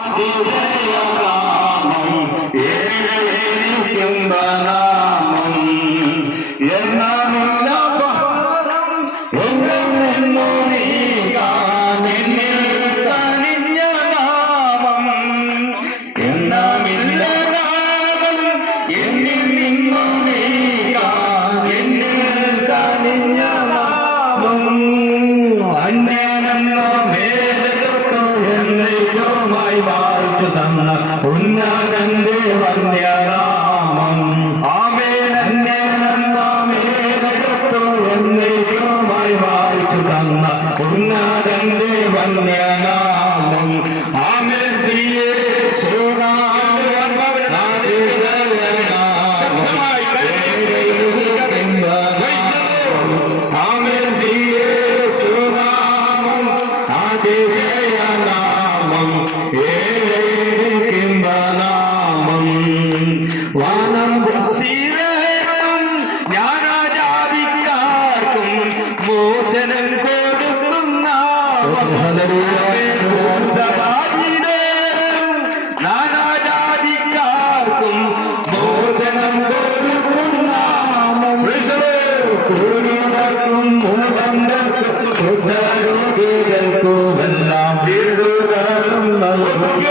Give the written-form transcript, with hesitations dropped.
അതിശയനാമം ഏകേനിക്കുംബനാമം എന്നാമില്ല ഭാരം എന്നിൽ നിന്നു നീക്കാൻ എന്നിൽ കനിഞ്ഞ നാമം എന്നാമില്ല നാമം എന്നിൽ നിന്നു നീക്കാൻ എന്നിൽ കനിഞ്ഞ നാമം അന്യനെന്ന വാഴ്ച തന്ന ഉന്നതന്റെ വന്യനാമം ആമേനന്യമേനകത്തു എന്നേക്കുമായി വാഴ്ച തന്ന ഉന്നതന്റെ വന്യനാമം ആമേ ശ്രീയേ ആമേ ശ്രീയേ സുനാമം അതിശയനാമം ഏകിംബനാമം വാനം ഭൂതിരേക്കും ജ്ഞാനജാതിക്കാർക്കും മോചനം കൊടുക്കുന്ന നാനാജാതിക്കാർക്കും മോചനം കൊടുക്കുന്ന കുരുടർക്കും മൂടർക്കും രോഗികൾക്കുമെല്ലാം വീടുകളും നൽകുക